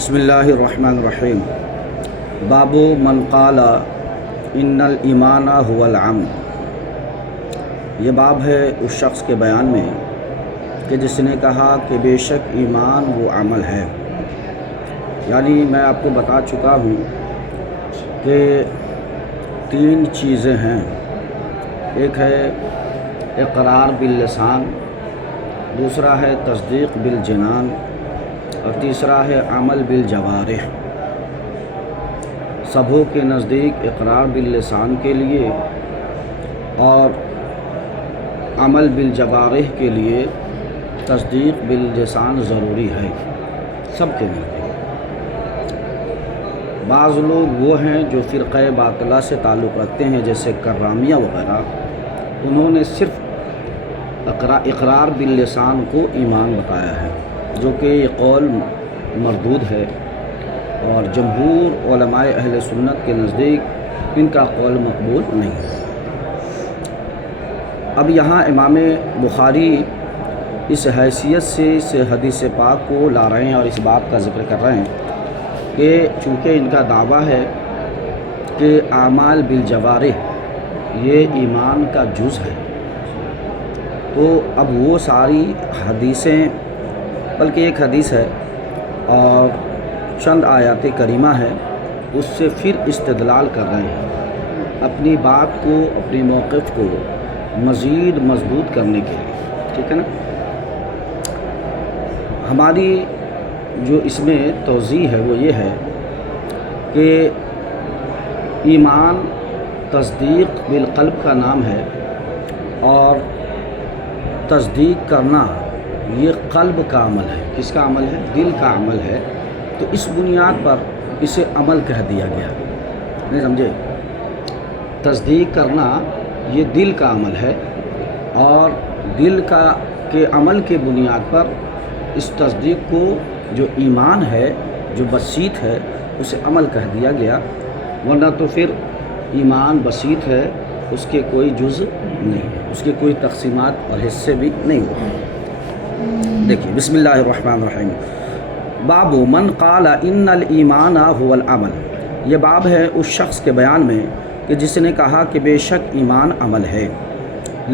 بسم اللہ الرحمن الرحیم باب من قال ان الایمان هو العمل۔ یہ باب ہے اس شخص کے بیان میں کہ جس نے کہا کہ بے شک ایمان وہ عمل ہے۔ یعنی میں آپ کو بتا چکا ہوں کہ تین چیزیں ہیں، ایک ہے اقرار باللسان، دوسرا ہے تصدیق بالجنان، اور تیسرا ہے عمل بالجوارح۔ سبھوں کے نزدیک اقرار باللسان کے لیے اور عمل بالجوارح کے لیے تصدیق باللسان ضروری ہے، سب کے نزدیک۔ بعض لوگ وہ ہیں جو فرقہ باطلہ سے تعلق رکھتے ہیں، جیسے کرامیہ وغیرہ، انہوں نے صرف اقرار باللسان کو ایمان بتایا ہے، جو کہ یہ قول مردود ہے، اور جمہور علماء اہل سنت کے نزدیک ان کا قول مقبول نہیں ہے۔ اب یہاں امام بخاری اس حیثیت سے اس حدیث پاک کو لا رہے ہیں اور اس بات کا ذکر کر رہے ہیں کہ چونکہ ان کا دعویٰ ہے کہ اعمال بالجوارح یہ ایمان کا جز ہے، تو اب وہ ساری حدیثیں، بلکہ ایک حدیث ہے اور چند آیات کریمہ ہے، اس سے پھر استدلال کر رہے ہیں اپنی بات کو، اپنے موقف کو مزید مضبوط کرنے کے لیے، ٹھیک ہے نا۔ ہماری جو اس میں توضیح ہے وہ یہ ہے کہ ایمان تصدیق بالقلب کا نام ہے، اور تصدیق کرنا یہ قلب کا عمل ہے۔ کس کا عمل ہے؟ دل کا عمل ہے۔ تو اس بنیاد پر اسے عمل کہہ دیا گیا، نہیں سمجھے؟ تصدیق کرنا یہ دل کا عمل ہے، اور دل کے عمل کے بنیاد پر اس تصدیق کو جو ایمان ہے، جو بسیط ہے، اسے عمل کہہ دیا گیا، ورنہ تو پھر ایمان بسیط ہے، اس کے کوئی جزء نہیں ہے، اس کے کوئی تقسیمات اور حصے بھی نہیں ہوتے۔ دیکھیے بسم اللہ الرحمن الرحیم باب من قال ان الایمان هو العمل۔ یہ باب ہے اس شخص کے بیان میں کہ جس نے کہا کہ بے شک ایمان عمل ہے،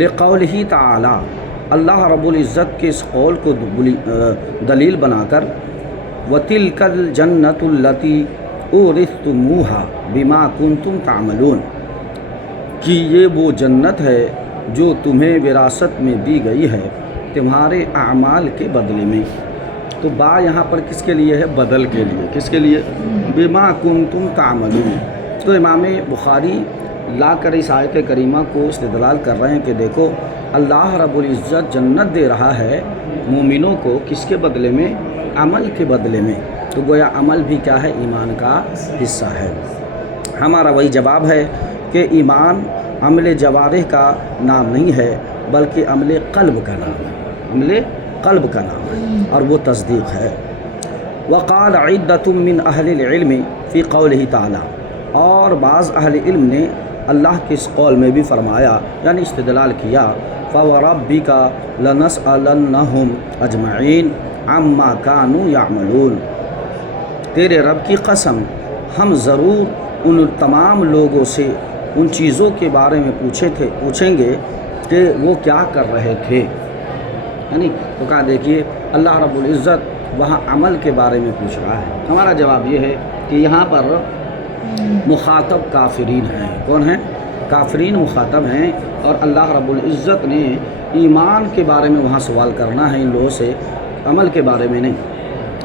لقولہ تعالی، اللہ رب العزت کے اس قول کو دلیل بنا کر، وَتِلْكَ الْجَنَّةُ الَّتِي أُورِثْتُمُوهَا بِمَا كُنْتُمْ تَعْمَلُونَ، کہ یہ وہ جنت ہے جو تمہیں وراثت میں دی گئی ہے تمہارے اعمال کے بدلے میں۔ تو با یہاں پر کس کے لیے ہے؟ بدل کے لیے۔ کس کے لیے؟ بما کنتم تعملون۔ تو امام بخاری لا کر اس آیت کریمہ کو استدلال کر رہے ہیں کہ دیکھو اللہ رب العزت جنت دے رہا ہے مومنوں کو، کس کے بدلے میں؟ عمل کے بدلے میں۔ تو گویا عمل بھی کیا ہے؟ ایمان کا حصہ ہے۔ ہمارا وہی جواب ہے کہ ایمان عمل جوارح کا نام نہیں ہے، بلکہ عمل قلب کا نام ہے، عمل قلب کا نام ہے، اور وہ تصدیق ہے۔ وقال عدۃ من اہل العلم فی قولہ تعالی، اور بعض اہل علم نے اللہ کے اس قول میں بھی فرمایا، یعنی استدلال کیا، فوربک لنسألنہم اجمعین عما کانوا یعملون، تیرے رب کی قسم ہم ضرور ان تمام لوگوں سے ان چیزوں کے بارے میں پوچھیں گے کہ وہ کیا کر رہے تھے۔ یعنی تو کہا دیکھیے اللہ رب العزت وہاں عمل کے بارے میں پوچھ رہا ہے۔ ہمارا جواب یہ ہے کہ یہاں پر مخاطب کافرین ہیں۔ کون ہیں؟ کافرین مخاطب ہیں، اور اللہ رب العزت نے ایمان کے بارے میں وہاں سوال کرنا ہے ان لوگوں سے، عمل کے بارے میں نہیں۔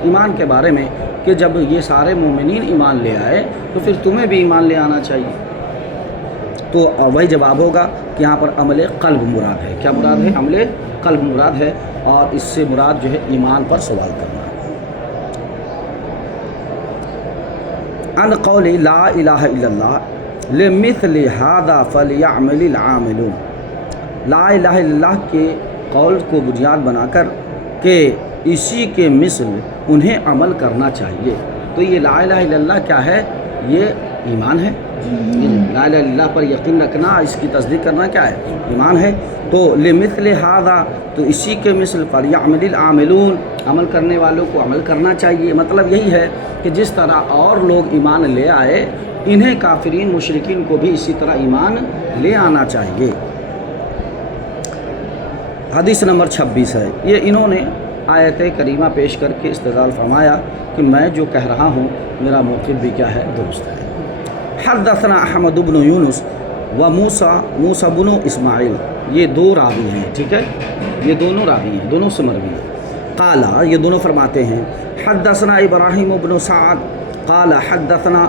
ایمان کے بارے میں کہ جب یہ سارے مومنین ایمان لے آئے تو پھر تمہیں بھی ایمان لے آنا چاہیے۔ تو وہی جواب ہوگا کہ یہاں پر عمل قلب مراد ہے۔ کیا مراد ہے؟ عمل قلب مراد ہے، اور اس سے مراد جو ہے ایمان پر سوال کرنا۔ ان قول لا الہ الا اللہ لمثل هذا فلیعمل العاملون، لا الہ الا اللہ کے قول کو بنیاد بنا کر کہ اسی کے مثل انہیں عمل کرنا چاہیے۔ تو یہ لا الہ الا اللہ کیا ہے؟ یہ ایمان ہے، لا الہ الا اللہ پر یقین رکھنا، اس کی تصدیق کرنا کیا ہے؟ ایمان ہے۔ تو لمثل ھذا، تو اسی کے مثل فلیعمل العاملون، عمل کرنے والوں کو عمل کرنا چاہیے۔ مطلب یہی ہے کہ جس طرح اور لوگ ایمان لے آئے، انہیں کافرین مشرکین کو بھی اسی طرح ایمان لے آنا چاہیے۔ حدیث نمبر 26 ہے، یہ انہوں نے آیت کریمہ پیش کر کے استدلال فرمایا کہ میں جو کہہ رہا ہوں میرا موقف بھی کیا ہے؟ درست ہے۔ حدثنا احمد بن یونس و موسیٰ بن اسماعیل، یہ دو راوی ہیں، ٹھیک ہے، یہ دونوں راوی ہیں، دونوں سے مروی ہیں۔ قالا، یہ دونوں فرماتے ہیں حدثنا ابراہیم بن سعد قال حدثنا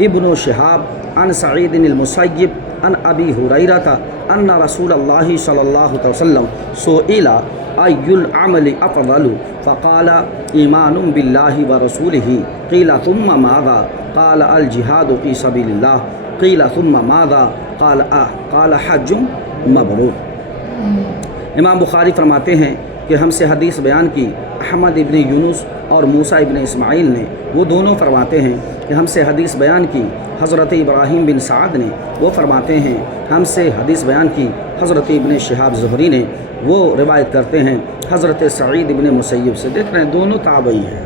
ابن شہاب عن سعید المسیب عن ابی ہریرہ ان رسول اللہ صلی اللہ علیہ وسلم سئل ای العمل افضل فقال ایمان باللہ ورسولہ قیل ثم ماذا قال الجہاد فی سبیل اللہ قیل ثم ماذا قال حج مبرور۔ امام بخاری فرماتے ہیں کہ ہم سے حدیث بیان کی احمد ابن یونس اور موسیٰ ابن اسماعیل نے، وہ دونوں فرماتے ہیں کہ ہم سے حدیث بیان کی حضرت ابراہیم بن سعد نے، وہ فرماتے ہیں ہم سے حدیث بیان کی حضرت ابن شہاب زہری نے، وہ روایت کرتے ہیں حضرت سعید ابن مسیب سے۔ دیکھ رہے ہیں دونوں تابعی ہیں،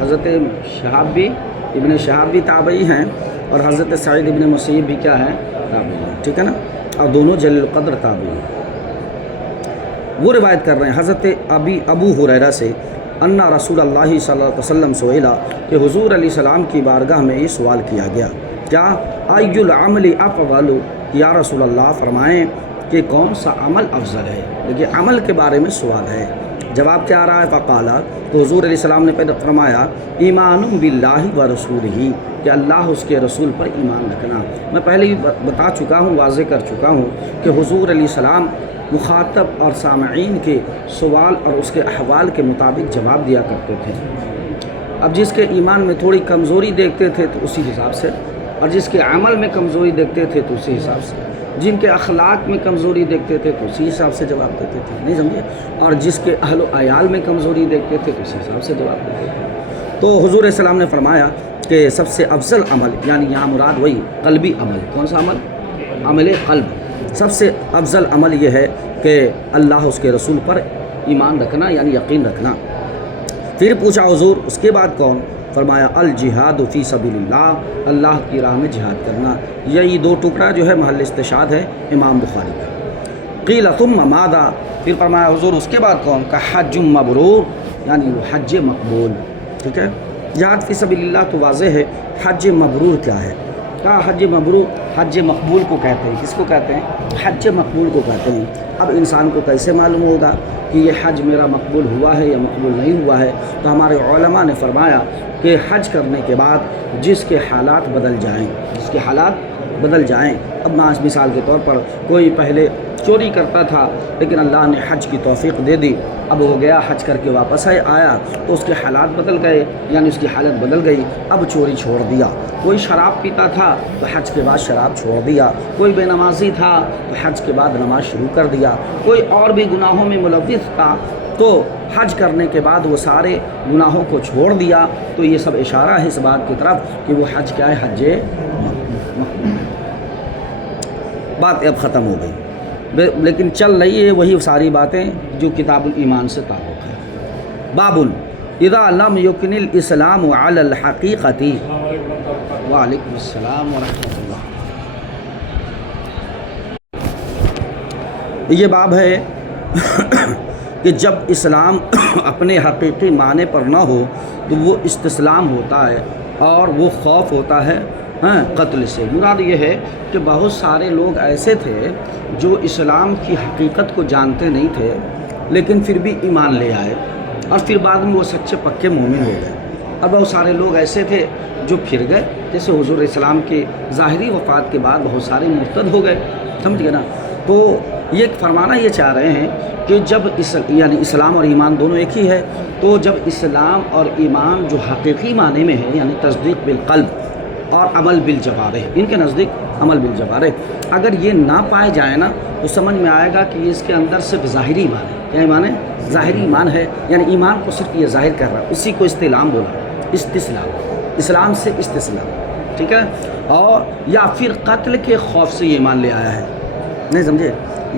حضرت ابن شہاب بھی تابعی ہیں اور حضرت سعید ابن مسیب بھی کیا ہے؟ تابعی ہیں، ٹھیک ہے نا، اور دونوں جلیل القدر تابعی ہیں۔ وہ روایت کر رہے ہیں حضرت ابو ہریرہ سے ان رسول اللہ صلی اللہ علیہ وسلم سئلا، کہ حضور علیہ السلام کی بارگاہ میں یہ سوال کیا گیا، کیا ای العمل افضل، یا رسول اللہ فرمائیں کہ کون سا عمل افضل ہے؟ دیکھیے عمل کے بارے میں سوال ہے، جواب کیا آ رہا ہے؟ فقالا، تو حضور علیہ السلام نے فرمایا ایمان باللہ ورسولہ، کہ اللہ اس کے رسول پر ایمان رکھنا۔ میں پہلے ہی بتا چکا ہوں، واضح کر چکا ہوں کہ حضور علیہ السلام مخاطب اور سامعین کے سوال اور اس کے احوال کے مطابق جواب دیا کرتے تھے۔ اب جس کے ایمان میں تھوڑی کمزوری دیکھتے تھے تو اسی حساب سے، اور جس کے عمل میں کمزوری دیکھتے تھے تو اسی حساب سے، جن کے اخلاق میں کمزوری دیکھتے تھے تو اسی حساب سے جواب دیتے تھے، نہیں سمجھے، اور جس کے اہل و عیال میں کمزوری دیکھتے تھے تو اسی حساب سے جواب دیتے تھے۔ تو حضور علیہ السلام نے فرمایا کہ سب سے افضل عمل، یعنی یہاں مراد وہی قلبی عمل، کون سا عمل؟ عمل قلب۔ سب سے افضل عمل یہ ہے کہ اللہ اس کے رسول پر ایمان رکھنا، یعنی یقین رکھنا۔ پھر پوچھا حضور اس کے بعد کون؟ فرمایا الجہاد فی سبیل اللہ، اللہ کی راہ میں جہاد کرنا۔ یہی دو ٹکڑا جو ہے محل استشہاد ہے امام بخاری کا۔ قیل ثم ماذا، پھر فرمایا حضور اس کے بعد کون؟ کہ حج مبرور، یعنی وہ حج مقبول، ٹھیک ہے۔ جہاد فی سبیل اللہ تو واضح ہے، حج مبرور کیا ہے؟ کہا حج مبرور حج مقبول کو کہتے ہیں۔ کس کو کہتے ہیں؟ حج مقبول کو کہتے ہیں۔ اب انسان کو کیسے معلوم ہوگا کہ یہ حج میرا مقبول ہوا ہے یا مقبول نہیں ہوا ہے؟ تو ہمارے علماء نے فرمایا کہ حج کرنے کے بعد جس کے حالات بدل جائیں، جس کے حالات بدل جائیں، اب مثال کے طور پر کوئی پہلے چوری کرتا تھا لیکن اللہ نے حج کی توفیق دے دی، اب وہ گیا حج کر کے واپس آیا تو اس کے حالات بدل گئے، یعنی اس کی حالت بدل گئی، اب چوری چھوڑ دیا۔ کوئی شراب پیتا تھا تو حج کے بعد شراب چھوڑ دیا، کوئی بے نمازی تھا تو حج کے بعد نماز شروع کر دیا، کوئی اور بھی گناہوں میں ملوث تھا تو حج کرنے کے بعد وہ سارے گناہوں کو چھوڑ دیا۔ تو یہ سب اشارہ ہے اس بات کی طرف کہ وہ حج کیا ہے؟ حج مقبول۔ بات اب ختم ہو گئی، لیکن چل رہی ہے وہی ساری باتیں جو کتاب الایمان سے تعلق ہے۔ باب اذا لم یکن الاسلام علی الحقیقۃ، وعلیکم السلام ورحمۃ اللہ۔ یہ باب ہے کہ جب اسلام اپنے حقیقی معنی پر نہ ہو تو وہ استسلام ہوتا ہے اور وہ خوف ہوتا ہے قتل سے۔ مراد یہ ہے کہ بہت سارے لوگ ایسے تھے جو اسلام کی حقیقت کو جانتے نہیں تھے لیکن پھر بھی ایمان لے آئے اور پھر بعد میں وہ سچے پکے مومن ہو گئے، اور بہت سارے لوگ ایسے تھے جو پھر گئے، جیسے حضور اسلام کے ظاہری وفات کے بعد بہت سارے مرتد ہو گئے، سمجھ گئے نا۔ تو یہ فرمانا یہ چاہ رہے ہیں کہ جب یعنی اسلام اور ایمان دونوں ایک ہی ہے، تو جب اسلام اور ایمان جو حقیقی معنی میں ہے یعنی تصدیق بالقلب اور عمل بالجوارح، ان کے نزدیک عمل بالجوارح اگر یہ نہ پائے جائیں نا تو سمجھ میں آئے گا کہ یہ اس کے اندر صرف ظاہری ایمان ہے۔ کیا ایمان ہے؟ ظاہری ایمان ہے، یعنی ایمان کو صرف یہ ظاہر کر رہا ہے، اسی کو استسلام بولا، استسلام، اسلام سے استسلام، ٹھیک ہے، اور یا پھر قتل کے خوف سے یہ ایمان لے آیا ہے، نہیں سمجھے،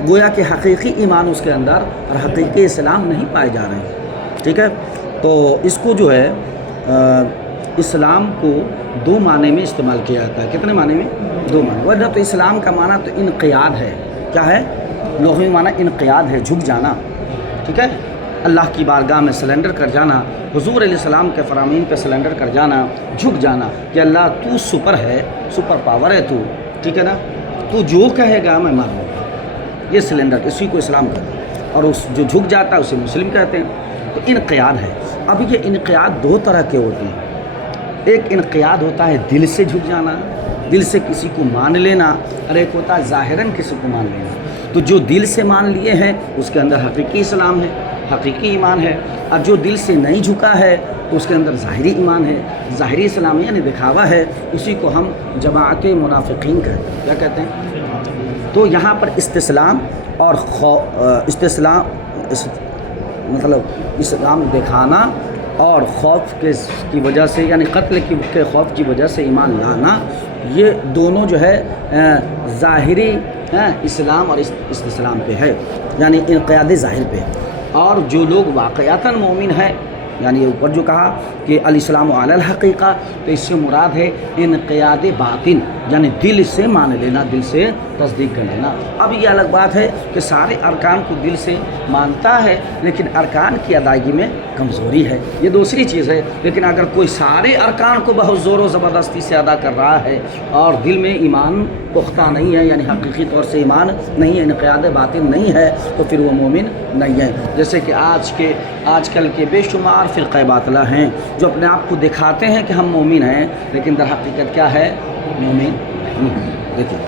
گویا کہ حقیقی ایمان اس کے اندر اور حقیقی اسلام نہیں پائے جا رہے ہیں، ٹھیک ہے۔ تو اس کو جو ہے اسلام کو دو معنی میں استعمال کیا جاتا ہے، کتنے معنی میں؟ دو معنی۔ وجہ تو اسلام کا معنی تو انقیاد ہے، کیا ہے؟ لغوی معنی انقیاد ہے، جھک جانا، ٹھیک ہے، اللہ کی بارگاہ میں سلنڈر کر جانا، حضور علیہ السلام کے فرامین پہ سلنڈر کر جانا، جھک جانا کہ اللہ تو سپر ہے، سپر پاور ہے تو، ٹھیک ہے نا، تو جو کہے گا میں مانوں گا، یہ سلنڈر، اسی کو اسلام کہتے ہیں، اور اس جو جھک جاتا ہے اسے مسلم کہتے ہیں۔ تو انقیاد ہے۔ اب یہ انقیاد دو طرح کے ہوتے ہیں، ایک انقیاد ہوتا ہے دل سے جھک جانا، دل سے کسی کو مان لینا، اور ایک ہوتا ہے ظاہراً کسی کو مان لینا۔ تو جو دل سے مان لیے ہیں اس کے اندر حقیقی اسلام ہے، حقیقی ایمان ہے، اور جو دل سے نہیں جھکا ہے تو اس کے اندر ظاہری ایمان ہے، ظاہری اسلام یعنی دکھاوا ہے، اسی کو ہم جماعت منافقین کہتے ہیں۔ کیا کہتے ہیں؟ تو یہاں پر استسلام اور مطلب اسلام دکھانا اور خوف کی وجہ سے، یعنی قتل کے خوف کی وجہ سے ایمان لانا، یہ دونوں جو ہے ظاہری اسلام اور استسلام پہ ہے، یعنی انقیاد ظاہر پہ۔ اور جو لوگ واقعتاً مومن ہیں، یعنی اوپر جو کہا کہ الاسلام علی الحقیقہ، تو اس سے مراد ہے انقیاد باطن، یعنی دل سے مان لینا، دل سے تصدیق کر لینا۔ اب یہ الگ بات ہے کہ سارے ارکان کو دل سے مانتا ہے لیکن ارکان کی ادائیگی میں کمزوری ہے، یہ دوسری چیز ہے۔ لیکن اگر کوئی سارے ارکان کو بہت زور و زبردستی سے ادا کر رہا ہے اور دل میں ایمان پختہ نہیں ہے، یعنی حقیقی طور سے ایمان نہیں ہے، انقیاد باطن نہیں ہے، تو پھر وہ مومن نہیں ہے۔ جیسے کہ آج کل کے بے شمار فرقہ باطلہ ہیں جو اپنے آپ کو دکھاتے ہیں کہ ہم مومن ہیں، لیکن در حقیقت کیا ہے؟ مومن نہیں ہے۔ دیکھیں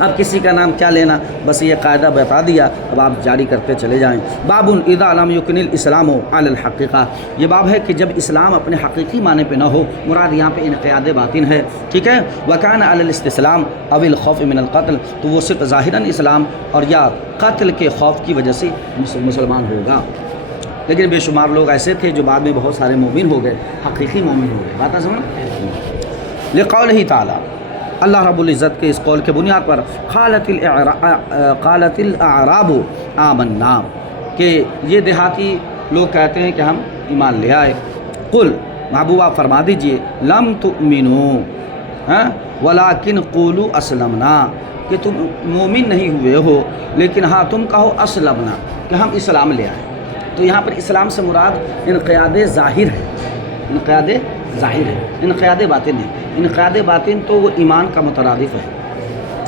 اب کسی کا نام کیا لینا، بس یہ قاعدہ بتا دیا، اب آپ جاری کرتے چلے جائیں۔ باب اذا لم یکن الاسلام علی الحقیقہ، یہ باب ہے کہ جب اسلام اپنے حقیقی معنی پہ نہ ہو، مراد یہاں پہ انقیاد باطن ہے، ٹھیک ہے۔ وکان علی الاستسلام او الخوف من القتل، تو وہ صرف ظاہراً اسلام اور یا قتل کے خوف کی وجہ سے مسلمان ہوگا۔ لیکن بے شمار لوگ ایسے تھے جو بعد میں بہت سارے مومن ہو گئے، حقیقی مومن ہو گئے، بات ہے سمجھ؟ لقولہ تعالی، اللہ رب العزت کے اس قول کے بنیاد پر قالت الاعراب آمنا، کہ یہ دیہاتی لوگ کہتے ہیں کہ ہم ایمان لے آئے۔ قل، محبوبہ فرما دیجئے، لم تؤمنوا ولکن قولوا اسلمنا، کہ تم مومن نہیں ہوئے ہو لیکن ہاں تم کہو اسلمنا، کہ ہم اسلام لے آئے۔ تو یہاں پر اسلام سے مراد انقیاد ظاہر ہے، انقیاد ظاہر ہے، انقیاد باطن ہے۔ انقیاد باطن تو وہ ایمان کا مترادف ہے،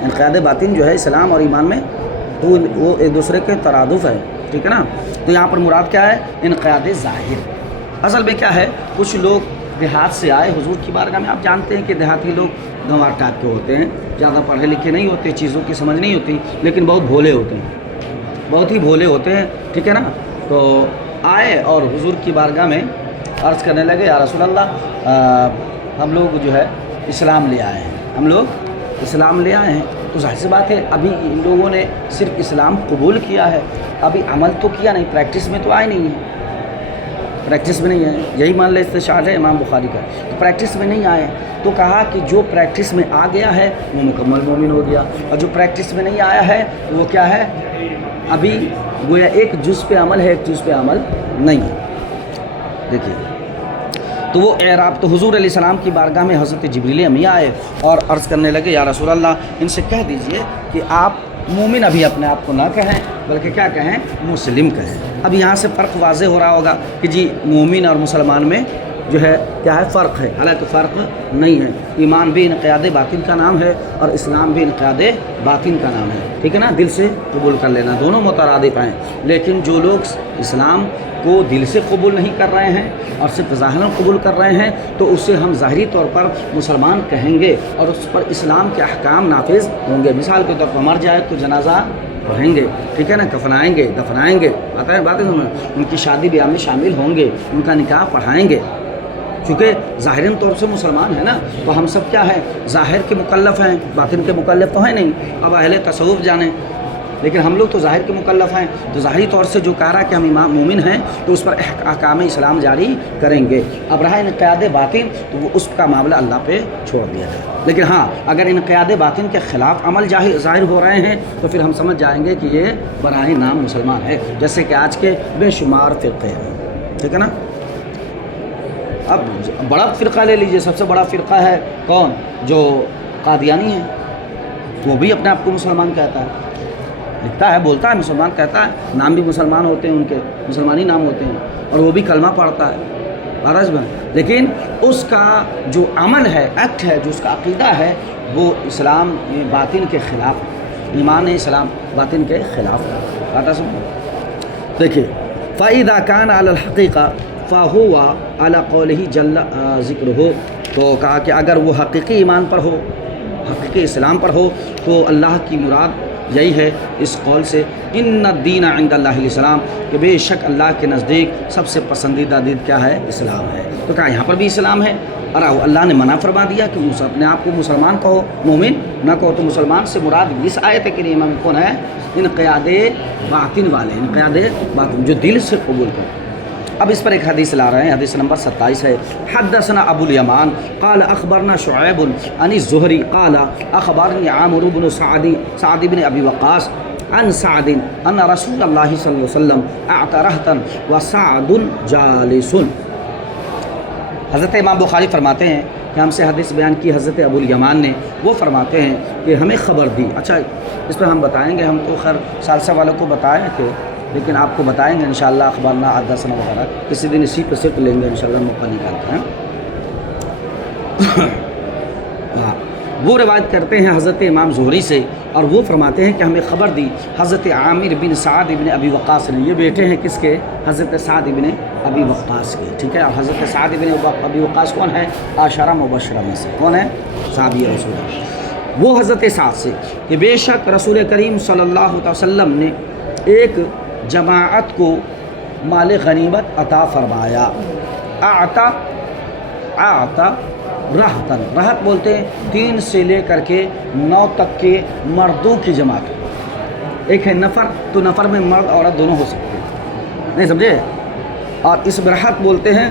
انقیاد باطن جو ہے اسلام اور ایمان میں تو وہ ایک دوسرے کے ترادف ہے، ٹھیک ہے نا۔ تو یہاں پر مراد کیا ہے؟ انقیاد ظاہر۔ اصل میں کیا ہے، کچھ لوگ دیہات سے آئے حضور کی بارگاہ میں، آپ جانتے ہیں کہ دیہاتی لوگ گنوار ٹائپ کے ہوتے ہیں، زیادہ پڑھے لکھے نہیں ہوتے، چیزوں کی سمجھ نہیں ہوتی، لیکن بہت بھولے ہوتے ہیں، بہت ہی بھولے ہوتے ہیں، ٹھیک ہے نا۔ تو آئے اور حضور کی بارگاہ میں عرض کرنے لگے، یا رسول اللہ ہم لوگ جو ہے اسلام لے آئے ہیں، ہم لوگ اسلام لے آئے ہیں۔ تو ظاہر سی بات ہے ابھی ان لوگوں نے صرف اسلام قبول کیا ہے، ابھی عمل تو کیا نہیں، پریکٹس میں تو آئے نہیں ہیں، پریکٹس میں نہیں ہے، یہی مان لے استشہاد ہے امام بخاری کا، تو پریکٹس میں نہیں آئے۔ تو کہا کہ جو پریکٹس میں آ گیا ہے وہ مکمل مومن ہو گیا، اور جو پریکٹس میں نہیں آیا ہے وہ کیا ہے؟ ابھی گویا ایک جز پہ عمل ہے، ایک جز پہ عمل نہیں ہے۔ دیکھیے تو وہ اعراب، تو حضور علیہ السلام کی بارگاہ میں حضرت جبریل امی آئے اور عرض کرنے لگے، یا رسول اللہ ان سے کہہ دیجئے کہ آپ مومن ابھی اپنے آپ کو نہ کہیں بلکہ کیا کہیں؟ مسلم کہیں۔ اب یہاں سے فرق واضح ہو رہا ہوگا کہ جی مومن اور مسلمان میں جو ہے کیا ہے؟ فرق ہے، حالانکہ فرق نہیں ہے۔ ایمان بھی انقیاد باطن کا نام ہے اور اسلام بھی انقیاد باطن کا نام ہے، ٹھیک ہے نا، دل سے قبول کر لینا، دونوں مترادف ہیں۔ لیکن جو لوگ اسلام کو دل سے قبول نہیں کر رہے ہیں اور صرف ظاہراً قبول کر رہے ہیں تو اسے ہم ظاہری طور پر مسلمان کہیں گے اور اس پر اسلام کے احکام نافذ ہوں گے۔ مثال کے طور پر مر جائے تو جنازہ پڑھیں گے، ٹھیک ہے نا، کفنائیں گے، دفنائیں گے، باتیں سمجھ، ان کی شادی بیاہ میں شامل ہوں گے، ان کا نکاح پڑھائیں گے، چونکہ ظاہراً طور سے مسلمان ہے نا۔ تو ہم سب کیا ہے؟ ظاہر کے مکلف ہیں، باطن کے مکلف تو ہیں نہیں۔ اب اہل تصوف جانیں، لیکن ہم لوگ تو ظاہر کے مکلف ہیں، تو ظاہری طور سے جو کہہ رہا ہے کہ ہم امام مومن ہیں تو اس پر احکام اسلام جاری کریں گے۔ اب رہا انقیاد باطن تو وہ اس کا معاملہ اللہ پہ چھوڑ دیا ہے، لیکن ہاں اگر انقیاد باطن کے خلاف عمل ظاہر ہو رہے ہیں تو پھر ہم سمجھ جائیں گے کہ یہ براہ نام مسلمان ہے، جیسے کہ آج کے بے شمار فرقے ہیں، ٹھیک ہے نا۔ اب بڑا فرقہ لے لیجئے، سب سے بڑا فرقہ ہے کون؟ جو قادیانی ہے، وہ بھی اپنے آپ کو مسلمان کہتا ہے، لکھتا ہے بولتا ہے مسلمان کہتا ہے، نام بھی مسلمان ہوتے ہیں، ان کے مسلمانی نام ہوتے ہیں، اور وہ بھی کلمہ پڑھتا ہے عرض میں، لیکن اس کا جو عمل ہے، ایکٹ ہے، جو اس کا عقیدہ ہے، وہ اسلام باطن کے خلاف ہے، ایمان اسلام باطن کے خلاف ہے۔ بات سمجھو، دیکھیے فَإِذَا كَانَ عَلَى الْحَقِيقَةِ فَهُوَ عَلَى قَوْلِهِ جَلَّ ذِكْرُهُ، تو کہا کہ اگر وہ حقیقی ایمان پر ہو، حقیقی اسلام پر ہو، تو اللہ کی مراد یہی ہے اس قول سے ان الدین عند اللہ الاسلام، کہ بے شک اللہ کے نزدیک سب سے پسندیدہ دین کیا ہے؟ اسلام ہے۔ تو کہا یہاں پر بھی اسلام ہے، اور اللہ نے منع فرما دیا کہ اپنے آپ کو مسلمان کہو، مومن نہ کہو، تو مسلمان سے مراد اس آیت کے لیے امام کون ہے؟ انقیاد باطن والے، انقیاد باطن جو دل سے قبول کرے۔ اب اس پر ایک حدیث لا رہے ہیں، حدیث نمبر 27 ہے۔ حدثنا ابو الیمان قال اخبرنا شعیب عن الزہری قال اخبرنی عامر بن سعد بن ابی وقاص عن سعد ان رسول اللہ صلی اللہ علیہ وسلم اعطى رہتا وسعد جالس۔ حضرت امام بخاری فرماتے ہیں کہ ہم سے حدیث بیان کی حضرت ابو الیمان نے، وہ فرماتے ہیں کہ ہمیں خبر دی۔ اچھا اس پر ہم بتائیں گے، ہم تو خیر ثالثہ والوں کو بتائے تھے، لیکن آپ کو بتائیں گے انشاءاللہ اخبارنا حدثنا وغیرہ، کسی دن اسی پہ صرف لیں گے انشاءاللہ، موقع نکال کے۔ ہاں وہ روایت کرتے ہیں حضرت امام زہری سے، اور وہ فرماتے ہیں کہ ہمیں خبر دی حضرت عامر بن سعد بن ابی وقاص نے، یہ بیٹے ہیں کس کے؟ حضرت سعد بن ابی وقاص کے، ٹھیک ہے۔ اور حضرت سعد بن ابی وقاص کون ہے؟ عشرہ مبشرہ میں سے کون ہے؟ صحابی رسول اللہ۔ وہ حضرت سعد سے کہ بے شک رسول کریم صلی اللہ علیہ وسلم نے ایک جماعت کو مال غنیمت عطا فرمایا۔ اعطا رہتن، رہت بولتے ہیں 3 سے لے کر کے 9 تک کے مردوں کی جماعت، ایک ہے نفر، تو نفر میں مرد عورت دونوں ہو سکتے ہیں، نہیں سمجھے؟ اور اس میں رہت بولتے ہیں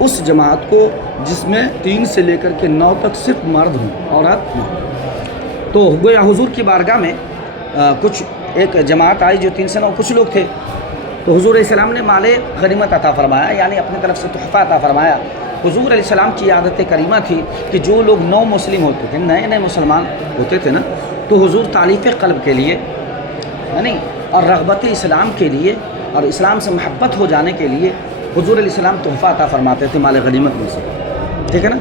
اس جماعت کو جس میں 3 سے لے کر کے 9 تک صرف مرد ہوں، عورت نہ۔ تو گویا حضور کی بارگاہ میں کچھ ایک جماعت آئی جو 3 سے 9 کچھ لوگ تھے، تو حضور علیہ السلام نے مال غنیمت عطا فرمایا، یعنی اپنی طرف سے تحفہ عطا فرمایا۔ حضور علیہ السلام کی عادت کریمہ تھی کہ جو لوگ نو مسلم ہوتے تھے، نئے نئے مسلمان ہوتے تھے نا، تو حضور تعلیف قلب کے لیے یعنی اور رغبت اسلام کے لیے اور اسلام سے محبت ہو جانے کے لیے حضور علیہ السلام تحفہ عطا فرماتے تھے مال غنیمت میں سے، ٹھیک ہے نا۔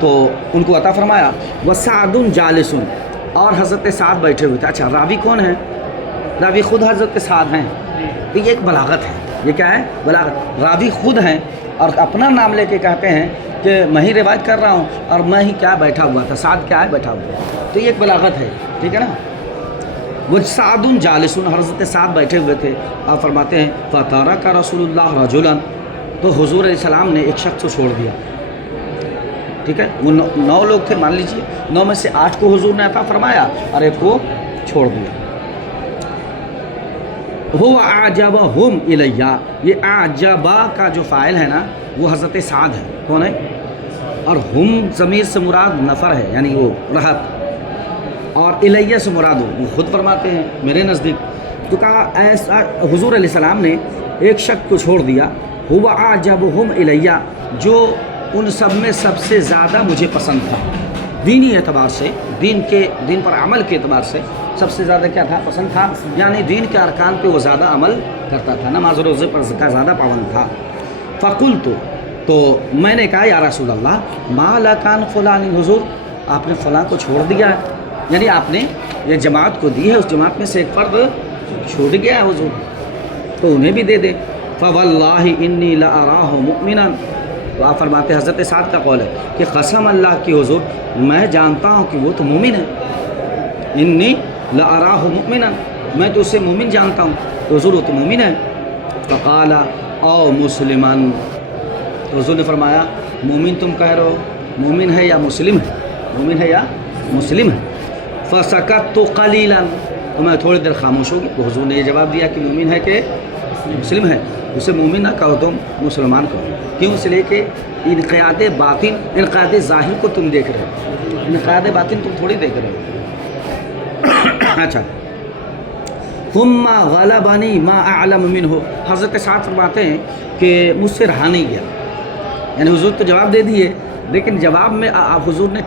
تو ان کو عطا فرمایا۔ وسعد جالس، اور حضرت سعد بیٹھے ہوئے تھے۔ اچھا راوی کون ہے؟ راوی خود حضرت سعد ہیں، تو یہ ایک بلاغت ہے، یہ کیا ہے؟ بلاغت۔ راوی خود ہیں اور اپنا نام لے کے کہتے ہیں کہ میں ہی روایت کر رہا ہوں اور میں ہی کیا بیٹھا ہوا تھا، سعد کیا ہے؟ بیٹھا ہوا، تو یہ ایک بلاغت ہے، ٹھیک ہے نا۔ وہ سعد جالس، حضرت سعد بیٹھے ہوئے تھے، آپ فرماتے ہیں فترک رسول اللہ رجلا، تو حضور علیہ السلام نے ایک شخص کو چھوڑ دیا، ٹھیک ہے۔ وہ 9 لوگ تھے مان لیجئے، 9 میں سے 8 کو حضور نے عطا فرمایا اور ایک کو چھوڑ دیا۔ وہ اعجبہم الیہ، یہ اعجبا کا جو فاعل ہے نا وہ حضرت سعد ہے، کون ہے؟ اور ہم ضمیر سے مراد نفر ہے، یعنی وہ رہت، اور الیہ سے مراد وہ خود فرماتے ہیں میرے نزدیک۔ تو کہا ایسا حضور علیہ السلام نے ایک شخص کو چھوڑ دیا، ہوا اعجبہم الیہ، جو ان سب میں سب سے زیادہ مجھے پسند تھا، دینی اعتبار سے، دین پر عمل کے اعتبار سے سب سے زیادہ کیا تھا؟ پسند تھا، یعنی دین کے ارکان پہ وہ زیادہ عمل کرتا تھا، نماز و روزے پر زیادہ پابند تھا۔ فقلت، تو میں نے کہا یا رسول اللہ ما لکان فلان، حضور آپ نے فلاں کو چھوڑ دیا ہے، یعنی آپ نے یہ جماعت کو دی ہے، اس جماعت میں سے ایک فرد چھوٹ گیا ہے حضور، تو انہیں بھی دے دے۔ فواللہ انی لاراہ مؤمنا، تو آپ فرماتے ہیں حضرت سعد کا قول ہے کہ قسم اللہ کی حضور میں جانتا ہوں کہ وہ تو مومن ہے، انی لاراہ مؤمنا، میں تو اسے مومن جانتا ہوں، تو حضور وہ تو مومن ہے۔ فقال او مسلمان، تو حضور نے فرمایا مومن تم کہہ رہے ہو، مومن ہے یا مسلم ہے؟ مومن ہے یا مسلم ہے؟ فسکت قلیلا، تو میں تھوڑی دیر خاموش ہو گیا. تو حضور نے یہ جواب دیا کہ مومن ہے کہ مسلم ہے. اسے مومن نہ کہو تم مسلمان کہو. کیوں؟ اس لیے کہ انقیاد باطن انقیاد ظاہر کو تم دیکھ رہے ہو، انقیاد باطن تم تھوڑی دیکھ رہے ہو. اچھا، ثم غلبنی ما اعلم منہ. حضرت سعد فرماتے ہیں کہ مجھ سے رہا نہیں گیا. یعنی حضور تو جواب دے دیے، لیکن جواب میں حضور نے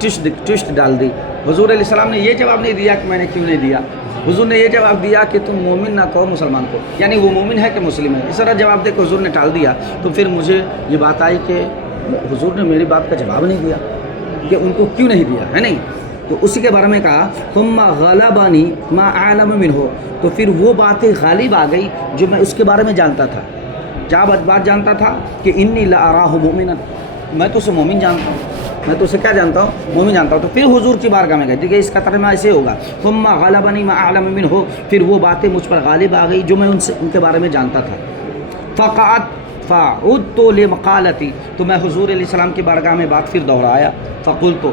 ٹوسٹ ڈال دی. حضور علیہ السلام نے یہ جواب نہیں دیا کہ میں نے کیوں نہیں دیا. حضور نے یہ جواب دیا کہ تم مومن نہ کہو مسلمان کو، یعنی وہ مومن ہے کہ مسلم ہے. اس طرح جواب دے کے حضور نے ٹال دیا. تو پھر مجھے یہ بات آئی کہ حضور نے میری بات کا جواب نہیں دیا کہ ان کو کیوں نہیں دیا ہے. نہیں، تو اسی کے بارے میں کہا ثم غلبنی ما اعلم منہ. تو پھر وہ باتیں غالب آ گئی جو میں اس کے بارے میں جانتا تھا. کیا بات جانتا تھا؟ کہ انی لاراہ مومنا، میں تو اسے مومن جانتا ہوں، میں تو اسے کیا جانتا ہوں؟ مومن جانتا ہوں. تو پھر حضور کی بارگاہ میں گئے. دیکھیے اس کا ترجمہ ایسے ہوگا ثم غلبنی ما اعلم منہ. پھر وہ باتیں مجھ پر غالب آ گئی جو میں ان کے بارے میں جانتا تھا. فعدت لمقالتی. تو میں حضور علیہ السلام کی بارگاہ میں بات پھر دوہرایا. فقلت،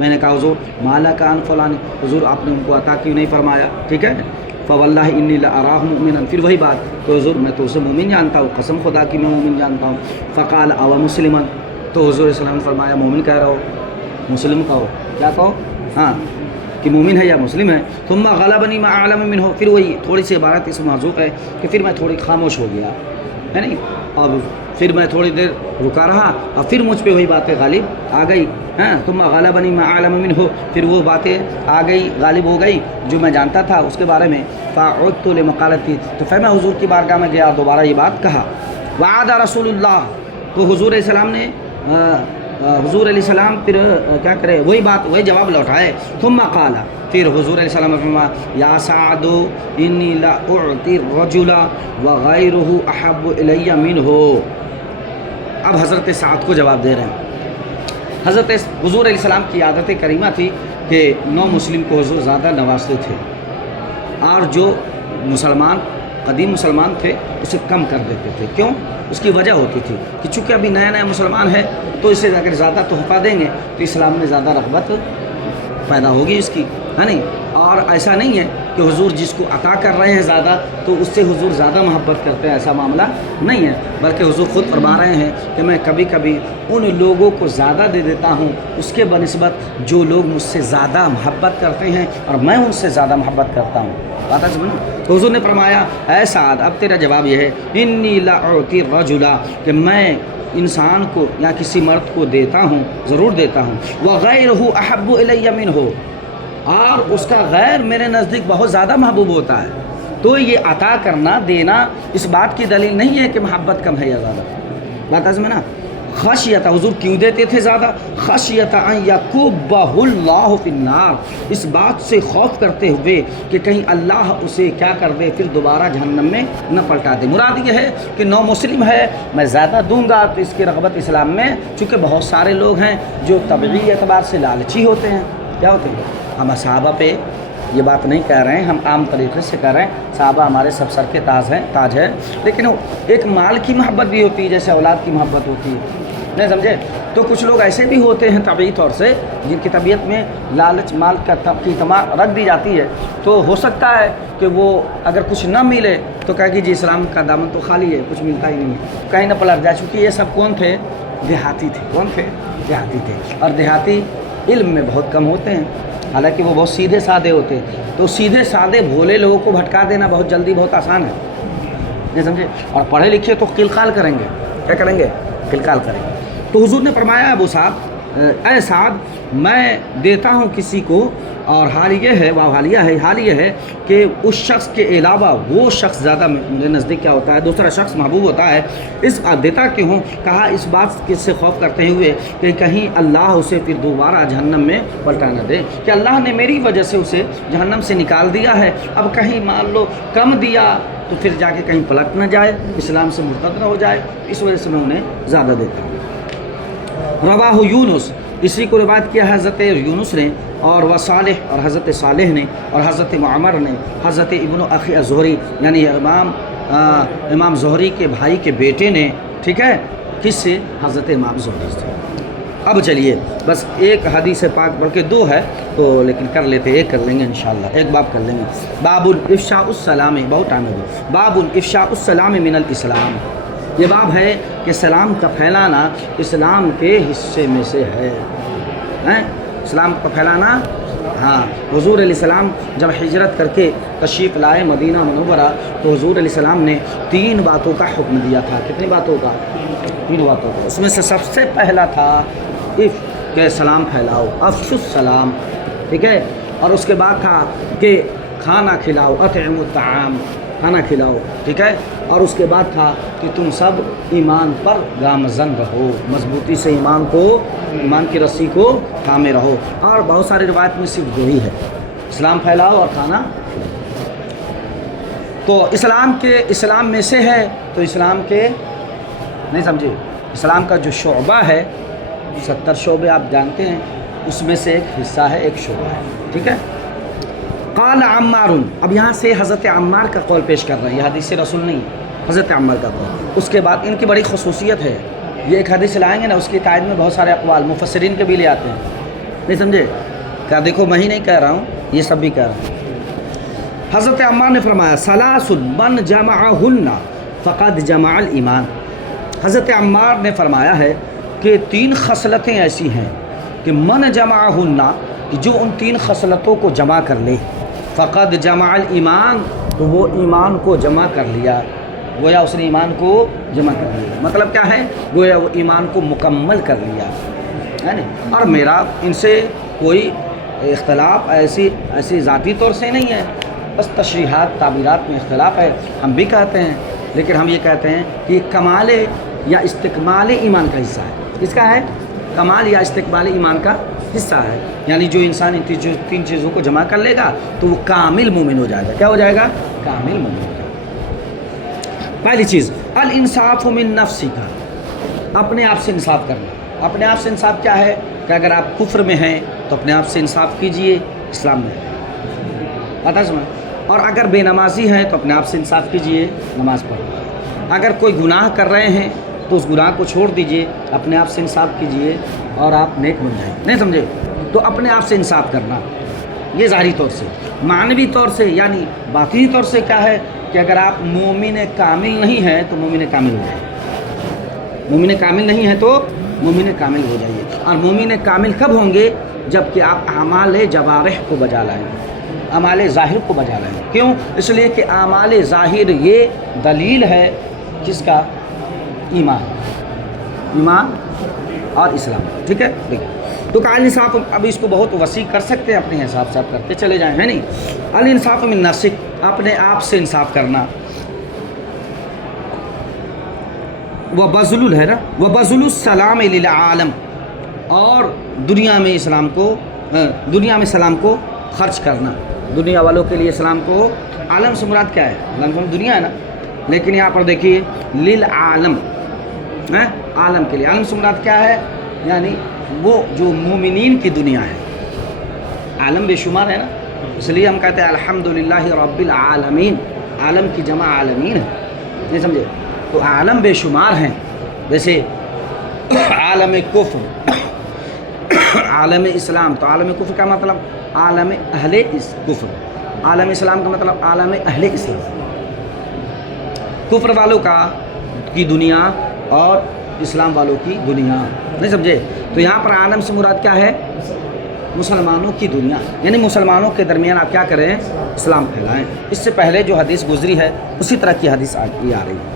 میں نے کہا حضور مالا کان فلان، حضور آپ نے ان کو عطا کیوں نہیں فرمایا؟ ٹھیک ہے. فواللہ انی لاراہ مؤمنا. پھر وہی بات، تو حضور میں تو اسے مومن جانتا ہوں، قسم خدا کی میں مومن جانتا ہوں. فقال او مسلما. تو حضور علیہ السلام نے فرمایا مومن کہہ رہا ہو، مسلم کہو. کیا کہو؟ ہاں، کہ مومن ہے یا مسلم ہے. ثم غلبنی ما اعلم منہ. پھر وہی تھوڑی سی عبارت اس معذوق ہے کہ پھر میں تھوڑی خاموش ہو گیا ہے نہیں. اب پھر میں تھوڑی دیر رکا رہا اور پھر مجھ پہ وہی باتیں غالب آ گئی. ہاں، ثم غلبنی ما اعلم منہ. پھر وہ باتیں آ گئی، غالب ہو گئی جو میں جانتا تھا اس کے بارے میں. فعدت لمقالتی. تو پھر میں حضور کی بارگاہ میں گیا، دوبارہ یہ بات کہا. وعد رسول اللہ. تو حضور علیہ السلام نے حضور علیہ السلام پھر کیا کرے، وہی بات وہی جواب لوٹائے. ثم قال. پھر حضور علیہ السلام نے فرمایا یا سعد انی لا اعطی الرجل وغیرہ احب الی منہ. اب حضرت سعد کو جواب دے رہے ہیں. حضرت حضور علیہ السلام کی عادت کریمہ تھی کہ نو مسلم کو حضور زیادہ نوازتے تھے، اور جو مسلمان قدیم مسلمان تھے اسے کم کر دیتے تھے. کیوں؟ اس کی وجہ ہوتی تھی کہ چونکہ ابھی نیا نیا مسلمان ہے تو اسے اگر زیادہ تحفہ دیں گے تو اسلام میں زیادہ رغبت پیدا ہوگی اس کی، ہے نہیں. اور ایسا نہیں ہے کہ حضور جس کو عطا کر رہے ہیں زیادہ تو اس سے حضور زیادہ محبت کرتے ہیں، ایسا معاملہ نہیں ہے. بلکہ حضور خود فرما رہے ہیں کہ میں کبھی کبھی ان لوگوں کو زیادہ دے دیتا ہوں اس کے بنسبت جو لوگ مجھ سے زیادہ محبت کرتے ہیں اور میں ان سے زیادہ محبت کرتا ہوں. بات سمجھو. تو حضور نے فرمایا اے سعد، اب تیرا جواب یہ ہے انی لا اعطی الرجل، کہ میں انسان کو یا کسی مرد کو دیتا ہوں، ضرور دیتا ہوں. وغیرہ احب الی منہ، اور اس کا غیر میرے نزدیک بہت زیادہ محبوب ہوتا ہے. تو یہ عطا کرنا دینا اس بات کی دلیل نہیں ہے کہ محبت کم ہے یا زیادہ. بات سمجھنا. خشیت، حضور کیوں دیتے تھے زیادہ؟ خشیت ان یکبہ اللہ فی النار، اس بات سے خوف کرتے ہوئے کہ کہیں اللہ اسے کیا کر دے، پھر دوبارہ جہنم میں نہ پلٹا دے. مراد یہ ہے کہ نو مسلم ہے، میں زیادہ دوں گا تو اس کی رغبت اسلام میں، چونکہ بہت سارے لوگ ہیں جو طبعی اعتبار سے لالچی ہوتے ہیں. کیا ہوتے ہیں؟ ہم صحابہ پہ یہ بات نہیں کہہ رہے ہیں، ہم عام طریقے سے کہہ رہے ہیں صحابہ ہمارے سب سر کے تاج ہے، لیکن ایک مال کی محبت بھی ہوتی ہے جیسے اولاد کی محبت ہوتی ہے. نہیں سمجھے؟ تو کچھ لوگ ایسے بھی ہوتے ہیں طبعی طور سے جن کی طبیعت میں لالچ مال کی تمام رکھ دی جاتی ہے. تو ہو سکتا ہے کہ وہ اگر کچھ نہ ملے تو کہے کہ جی اسلام کا دامن تو خالی ہے، کچھ ملتا ہی نہیں ہے، کہیں نہ پلٹ جائے. چونکہ یہ سب کون تھے؟ دیہاتی تھے. کون تھے؟ دیہاتی تھے. اور دیہاتی علم میں بہت کم ہوتے ہیں، حالانکہ وہ بہت سیدھے سادے ہوتے ہیں. تو سیدھے سادے بھولے لوگوں کو بھٹکا دینا بہت جلدی بہت آسان ہے. نہیں سمجھے؟ اور پڑھے لکھے تو قلقال کریں گے. کیا کریں گے؟ قلقال کریں گے. تو حضور نے فرمایا ابو سعد، اے سعد میں دیتا ہوں کسی کو، اور حال یہ ہے کہ اس شخص کے علاوہ وہ شخص زیادہ میرے نزدیک کیا ہوتا ہے، دوسرا شخص محبوب ہوتا ہے. اس دیتا کیوں ہوں؟ کہا اس بات سے خوف کرتے ہوئے کہ کہیں اللہ اسے پھر دوبارہ جہنم میں پلٹا نہ دے، کہ اللہ نے میری وجہ سے اسے جہنم سے نکال دیا ہے، اب کہیں مان لو کم دیا تو پھر جا کے کہیں پلٹ نہ جائے، اسلام سے مرتد نہ ہو جائے، اس وجہ سے میں انہیں زیادہ دیتا ہوں. رواہ یونس، اسی کو روایت کیا حضرت یونس نے، اور وہ صالح، اور حضرت صالح نے، اور حضرت معمر نے، حضرت ابن اخی زہری یعنی امام زہری کے بھائی کے بیٹے نے. ٹھیک ہے؟ کس سے؟ حضرت امام زہری سے. اب چلیے بس ایک حدیث پاک پڑھ کے 2 ہے تو لیکن کر لیتے، ایک کر لیں گے انشاءاللہ، ایک باب کر لیں گے۔ باب الافشاء السلام، بہت ٹائم ہو گیا۔ باب الافشاء السلام من الاسلام، یہ باب ہے کہ سلام کا پھیلانا اسلام کے حصے میں سے ہے۔ اسلام کا پھیلانا، ہاں، حضور علیہ السلام جب ہجرت کر کے تشریف لائے مدینہ منورہ تو حضور علیہ السلام نے 3 باتوں کا حکم دیا تھا۔ کتنی باتوں کا؟ 3 باتوں کا۔ اس میں سے سب سے پہلا تھا کہ سلام پھیلاؤ، افشوا السلام، ٹھیک ہے، اور اس کے بعد تھا کہ کھانا کھلاؤ، اطعموا الطعام، کھانا کھلاؤ، ٹھیک ہے، اور اس کے بعد تھا کہ تم سب ایمان پر گامزن رہو، مضبوطی سے ایمان کی رسی کو تھامے رہو، اور بہت ساری روایت میں صرف 2 ہی ہے، اسلام پھیلاؤ اور کھانا تو اسلام میں سے ہے، تو اسلام کے نہیں سمجھے، اسلام کا جو شعبہ ہے 70 شعبے آپ جانتے ہیں، اس میں سے ایک حصہ ہے، ایک شعبہ ہے، ٹھیک ہے۔ قال عمار، اب یہاں سے حضرت عمار کا قول پیش کر رہے ہیں، یہ حدیث رسول نہیں ہے، حضرت عمار کا قول۔ اس کے بعد ان کی بڑی خصوصیت ہے، یہ ایک حدیث لائیں گے نا، اس کی تائید میں بہت سارے اقوال مفسرین کے بھی لے آتے ہیں، نہیں سمجھے کیا؟ دیکھو میں ہی نہیں کہہ رہا ہوں، یہ سب بھی کہہ رہے ہیں۔ حضرت عمار نے فرمایا ثلاث من جمعہن فقد جمع الایمان، حضرت عمار نے فرمایا ہے کہ 3 خصلتیں ایسی ہیں کہ من جمعہن، کہ جو ان 3 خصلتوں کو جمع کر لے، فقد جمع الایمان، تو وہ ایمان کو جمع کر لیا، گویا اس نے ایمان کو جمع کر لیا، مطلب کیا ہے؟ گویا وہ ایمان کو مکمل کر لیا ہے نا۔ اور میرا ان سے کوئی اختلاف ایسی ذاتی طور سے نہیں ہے، بس تشریحات تعبیرات میں اختلاف ہے، ہم بھی کہتے ہیں، لیکن ہم یہ کہتے ہیں کہ کمال یا استکمال ایمان کا حصہ ہے۔ اس کا ہے کمال یا استقبال ایمان کا حصہ ہے، یعنی جو انسان ان 3 چیزوں کو جمع کر لے گا تو وہ کامل مومن ہو جائے گا۔ کیا ہو جائے گا؟ کامل مومن ہو جائے گا۔ پہلی چیز الانصاف من نفسک، اپنے آپ سے انصاف کرنا۔ اپنے آپ سے انصاف کیا ہے؟ کہ اگر آپ کفر میں ہیں تو اپنے آپ سے انصاف کیجئے، اسلام میں پتہ سمجھ، اور اگر بے نمازی ہیں تو اپنے آپ سے انصاف کیجئے، نماز پڑھو۔ اگر کوئی گناہ کر رہے ہیں تو اس گناہ کو چھوڑ دیجئے، اپنے آپ سے انصاف کیجئے اور آپ نیک بن جائیں، نہیں سمجھے؟ تو اپنے آپ سے انصاف کرنا، یہ ظاہری طور سے۔ معنوی طور سے یعنی باطنی طور سے کیا ہے کہ اگر آپ مومن کامل نہیں ہیں تو مومن کامل ہو جائیے، مومن کامل نہیں ہے تو مومن کامل ہو جائیے۔ اور مومن کامل کب ہوں گے؟ جب کہ آپ اعمال جوارح کو بجا لائیں، اعمال ظاہر کو بجا لائیں۔ کیوں؟ اس لیے کہ اعمال ظاہر یہ دلیل ہے کس کا؟ ایمان اور اسلام، ٹھیک ہے۔ تو الانصاف، اب اس کو بہت وسیع کر سکتے ہیں اپنے حساب سے، آپ کرتے چلے جائیں، ہے نہیں؟ الانصاف من نفسک، اپنے آپ سے انصاف کرنا، وبذل ہے نا، وبذل السلام للعالم، اور دنیا میں سلام کو خرچ کرنا، دنیا والوں کے لیے سلام کو، عالم سے مراد کیا ہے؟ عالم دنیا ہے نا، لیکن یہاں پر دیکھیے للعالم، عالم کے لیے، عالم سے مراد کیا ہے؟ یعنی وہ جو مومنین کی دنیا ہے، عالم بے شمار ہے نا، اس لیے ہم کہتے ہیں الحمدللہ رب العالمین، عالم کی جمع عالمین ہے، نہیں سمجھے؟ تو عالم بے شمار ہیں، جیسے عالم کفر، عالم اسلام، تو عالم کفر کا مطلب عالم اہل کفر، عالم اسلام کا مطلب عالم اہل اسلام، کفر والوں کی دنیا اور اسلام والوں کی دنیا، نہیں سمجھے؟ تو یہاں پر عالم سے مراد کیا ہے؟ مسلمانوں کی دنیا، یعنی مسلمانوں کے درمیان آپ کیا کریں؟ اسلام پھیلائیں۔ اس سے پہلے جو حدیث گزری ہے اسی طرح کی حدیث آ رہی ہے۔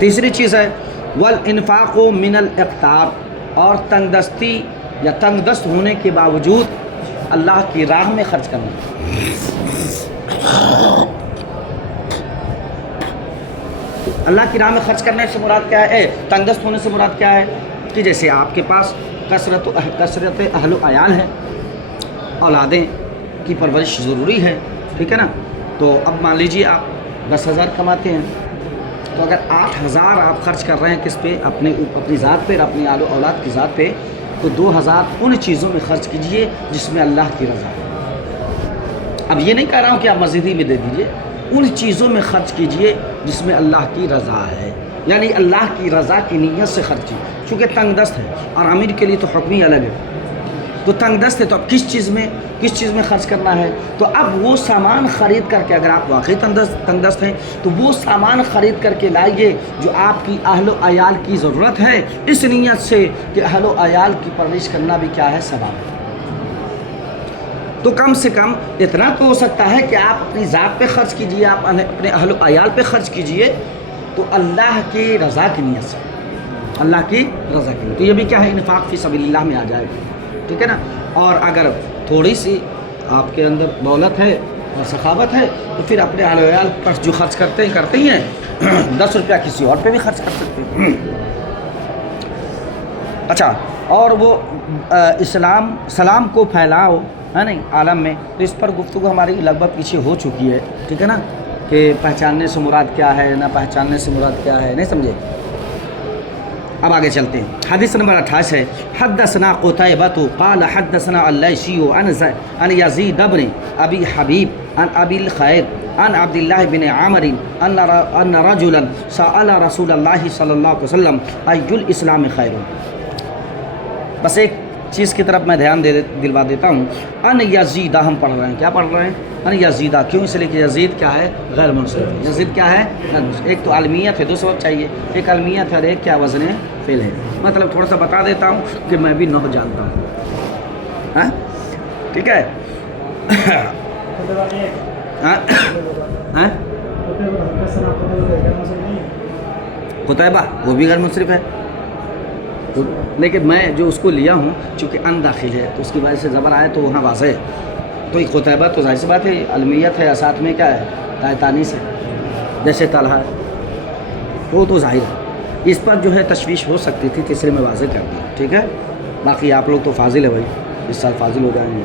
تیسری چیز ہے والانفاق من الاقتار، اور تنگ دستی یا تنگ دست ہونے کے باوجود اللہ کی راہ میں خرچ کرنا۔ اللہ کی راہ میں خرچ کرنے سے مراد کیا ہے؟ تنگ دست ہونے سے مراد کیا ہے؟ کہ جیسے آپ کے پاس کثرت اہل و عیال ہے، اولادیں کی پرورش ضروری ہے، ٹھیک ہے نا؟ تو اب مان لیجیے آپ 10,000 کماتے ہیں، تو اگر 8,000 آپ خرچ کر رہے ہیں کس پہ؟ اپنی ذات پہ، اپنی آل و اولاد کی ذات پہ، تو 2,000 ان چیزوں میں خرچ کیجئے جس میں اللہ کی رضا ہے۔ اب یہ نہیں کہہ رہا ہوں کہ آپ مسجد ہی میں دے دیجئے، ان چیزوں میں خرچ کیجئے جس میں اللہ کی رضا ہے، یعنی اللہ کی رضا کی نیت سے خرچ کیجیے. چونکہ تنگ دست ہے اور امیر کے لیے تو حکم ہی الگ ہے. تو تنگ دست ہے تو اب کس چیز میں خرچ کرنا ہے؟ تو اب وہ سامان خرید کر کے، اگر آپ واقعی تنگ دست ہیں تو وہ سامان خرید کر کے لائیے جو آپ کی اہل و عیال کی ضرورت ہے، اس نیت سے کہ اہل و عیال کی پرورش کرنا بھی کیا ہے؟ ثواب ہے. تو کم سے کم اتنا تو ہو سکتا ہے کہ آپ اپنی ذات پہ خرچ کیجئے، آپ اپنے اہل و عیال پہ خرچ کیجئے تو اللہ کی رضا کی نیت سے، اللہ کی رضا کی نیت. تو یہ بھی کیا ہے؟ انفاق فی سبیل اللہ میں آ جائے گا. ٹھیک ہے نا. اور اگر تھوڑی سی آپ کے اندر دولت ہے اور سخاوت ہے تو پھر اپنے اہل و عیال پر جو خرچ کرتے ہی ہیں 10 روپیہ کسی اور پہ بھی خرچ کر سکتے ہیں. اچھا، اور وہ سلام کو پھیلاؤ ہے نہیں عالم میں، تو اس پر گفتگو ہماری لگ بھگ پیچھے ہو چکی ہے. ٹھیک ہے نا، کہ پہچاننے سے مراد کیا ہے، نہ پہچاننے سے مراد کیا ہے، نہیں سمجھے. اب آگے چلتے ہیں. حدیث نمبر 28 ہے. حدثنا قتيبة قال حدثنا الليثي عن يزيد بن ابي حبيب عن ابي الخير عن عبد الله بن عمرو ان رجلا سأل رسول الله صلی اللہ علیہ وسلم اي الاسلام خير. بس ایک چیز کی طرف میں دھیان دلوا دیتا ہوں. ان یزیدہ ہم پڑھ رہے ہیں. کیا پڑھ رہے ہیں؟ ان یزیدہ. کیوں؟ اس لیے کہ یزید کیا ہے؟ غیر منصرف. یزید کیا ہے؟ ایک تو علمیت ہے، دو سبب چاہیے. ایک علمیت ہے اور ایک کیا وزن فعل ہے. مطلب تھوڑا سا بتا دیتا ہوں کہ میں بھی نحو جانتا ہوں. ہاں ٹھیک ہے. قتیبہ وہ بھی غیر منصرف ہے، لیکن میں جو اس کو لیا ہوں چونکہ ان داخل ہے تو اس کی وجہ سے زبر آئے تو وہاں واضح ہے. تو ایک قتیبہ تو ظاہر سی بات ہے علمیت ہے، ساتھ میں کیا ہے؟ تانیث ہے. جیسے طلحہ وہ تو ظاہر ہے. اس پر جو ہے تشویش ہو سکتی تھی، تیسرے میں واضح کر دیا. ٹھیک ہے. باقی آپ لوگ تو فاضل ہے بھائی، اس سال فاضل ہو جائیں گے.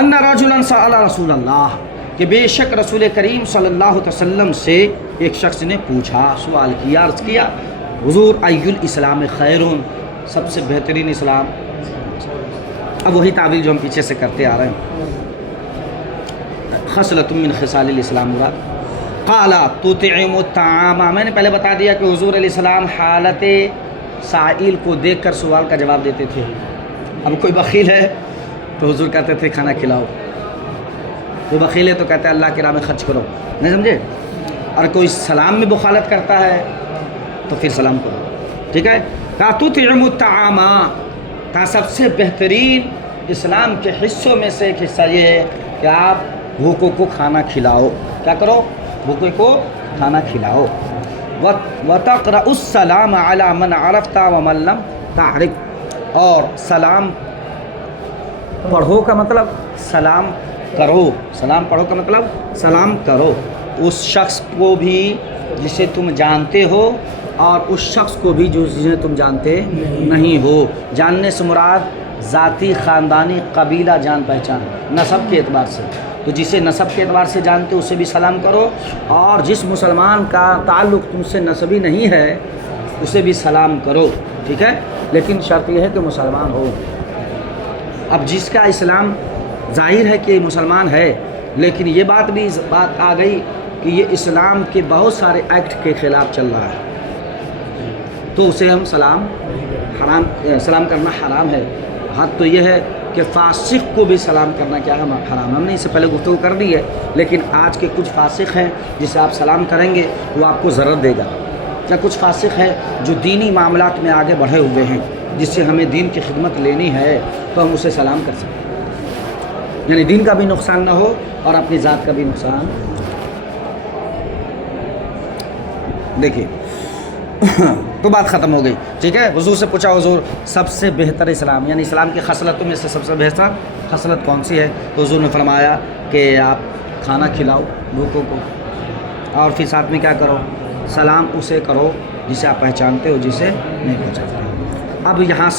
ان رجلا سأل رسول اللہ، کہ بے شک رسول کریم صلی اللہ علیہ وسلم سے ایک شخص نے پوچھا، سوال کیا، عرض کیا حضور ای الاسلام خیرون، سب سے بہترین اسلام. اب وہی تعبیر جو ہم پیچھے سے کرتے آ رہے ہیں. خصلۃ من خصال الاسلام مراد. قال تطعم الطعام. میں نے پہلے بتا دیا کہ حضور علیہ السلام حالت سائل کو دیکھ کر سوال کا جواب دیتے تھے. اب کوئی بخیل ہے تو حضور کہتے تھے کھانا کھلاؤ. کوئی بخیل ہے تو کہتے ہیں اللہ کی راہ میں خرچ کرو. نہیں سمجھے. اور کوئی سلام میں بخالت کرتا ہے تو پھر سلام کرو. ٹھیک ہے. کہا تطعم الطعام، کہا سب سے بہترین اسلام کے حصوں میں سے ایک حصہ یہ ہے کہ آپ بھوکوں کو کھانا کھلاؤ. کیا کرو؟ بھوکوں کو کھانا کھلاؤ. وتقرأ السلام علی من عرفت ومن لم تعرف. اور سلام پڑھو کا مطلب سلام کرو. سلام پڑھو کا مطلب سلام کرو اس شخص کو بھی جسے تم جانتے ہو اور اس شخص کو بھی جسے تم جانتے نہیں ہو. جاننے سے مراد ذاتی، خاندانی، قبیلہ جان پہچان، نسب کے اعتبار سے. تو جسے نسب کے اعتبار سے جانتے اسے بھی سلام کرو، اور جس مسلمان کا تعلق تم سے نسبی نہیں ہے اسے بھی سلام کرو. ٹھیک ہے. لیکن شرط یہ ہے کہ مسلمان ہو. اب جس کا اسلام ظاہر ہے کہ مسلمان ہے، لیکن یہ بات آ گئی کہ یہ اسلام کے بہت سارے ایکٹ کے خلاف چل رہا ہے، تو اسے ہم سلام کرنا حرام ہے. حد تو یہ ہے کہ فاسق کو بھی سلام کرنا کیا ہے؟ حرام. ہم نے اس سے پہلے گفتگو کر دی ہے، لیکن آج کے کچھ فاسق ہیں جسے آپ سلام کریں گے وہ آپ کو ضرر دے گا. یا کچھ فاسق ہے جو دینی معاملات میں آگے بڑھے ہوئے ہیں، جس سے ہمیں دین کی خدمت لینی ہے تو ہم اسے سلام کر سکتے ہیں. یعنی دین کا بھی نقصان نہ ہو اور اپنی ذات کا بھی نقصان. دیکھیے تو بات ختم ہو گئی. ٹھیک ہے. حضور سے پوچھا حضور سب سے بہتر اسلام، یعنی اسلام کی خصلتوں میں سے سب سے بہتر خصلت کون سی ہے؟ تو حضور نے فرمایا کہ آپ کھانا کھلاؤ بھوکوں کو، اور پھر ساتھ میں کیا کرو؟ سلام اسے کرو جسے آپ پہچانتے ہو، جسے نہیں پہچانتے. اب یہاں سے